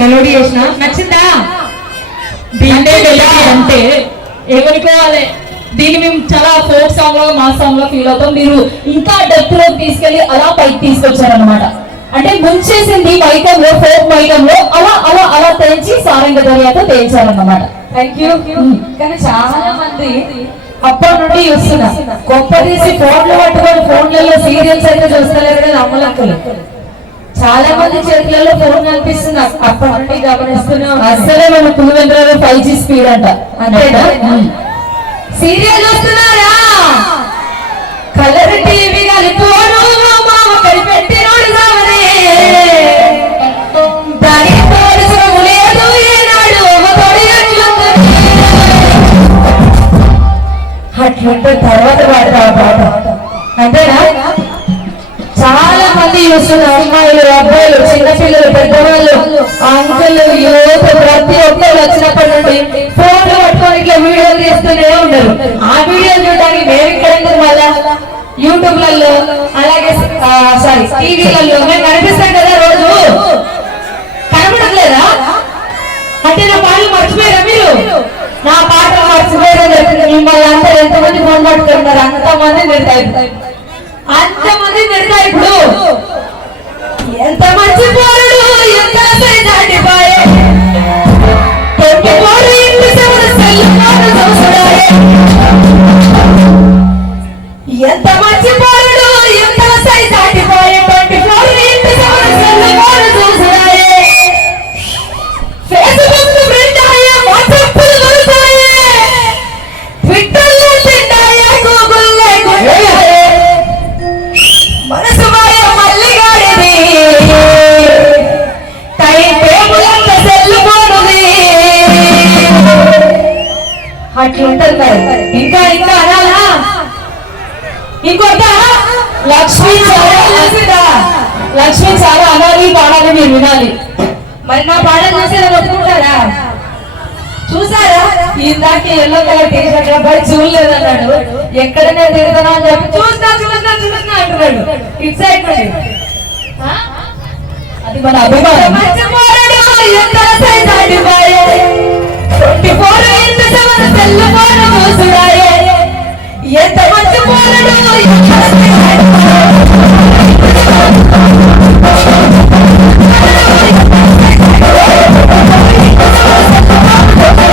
Delivery చేసిన నచ్చిందా? దీన్నే డెలివరీ అంటే ఏమనుకోవాలి? దీన్ని మేము చాలా ఫోక్ సాంగ్లో మా సాంగ్లో ఫీల్ అవుతాం. మీరు ఇంకా డెప్త్లోకి తీసుకెళ్ళి అలా పైకి తీసుకొచ్చారనమాట అంటే ముంచేసింది మైకంలో ఫోక్ మైకంలో అలా అలా అలా తేల్చి సారంగ దర్యాతో తేల్చారన్నమాట థ్యాంక్ యూ కానీ చాలా మంది అప్పటి నుండి చూస్తున్నా గొప్ప తీసి ఫోన్లు పట్టుకొని ఫోన్లలో సీరియల్స్ అయితే చూస్తలేరు కదా అమ్మలక్కలు చాలా మంది చేతులలో ఫోన్ కనిపిస్తుంది అప్పటి నుండి గమనిస్తూనే ఉన్నారు. అసలే మన పులివెందులలో ఫైవ్ జీ స్పీడ్ అంట. అంతేనా. సీరియల్ చూస్తున్నారా? కలర్ టీవీ చిన్నపిల్లలు పెద్దవాళ్ళు అంకులు యువత ప్రతి ఒక్కరు వచ్చినప్పటి నుండి ఫోన్లు పట్టుకొని ఇట్లా వీడియోలు తీస్తూనే ఉండరు ఆ వీడియోలు చూడడానికి మేము ఇక్కడ ఎందుకు మళ్ళా? యూట్యూబ్లలో అలాగే సారీ టీవీలలో మేము కనిపిస్తాం కదా రోజు. కనపడట్లేదా? అంటే నా పాటలు మర్చిపోయారా మీరు? నా పాటలు మర్చిపోయారని మిమ్మల్ని అందరూ ఎంతమంది ఫోన్ పట్టుకుంటున్నారు? అంతమంది నిర్ధారి అంతమంది నిర్ధారి ఎంత మంచి అట్లుంటది మరి. ఇంకా ఇంకా అనాలా ఇంకొక లక్ష్మి చూసిరా లక్ష్మి చాలా అనాలి పాడాలి మీరు వినాలి. మరి నా పాట చూసి ఒప్పుకుంటారా చూసారా? ఇందాక ఎల్లో కలర్ టీ షర్ట్ అబ్బాయి చూడలేదు అన్నాడు ఎక్కడ నేను తిరుగుతున్నా అని చెప్పి చూస్తా చూస్తా చూస్తా అంటున్నాడు. ఎక్సైట్మెంట్ అది మన అభిమానం.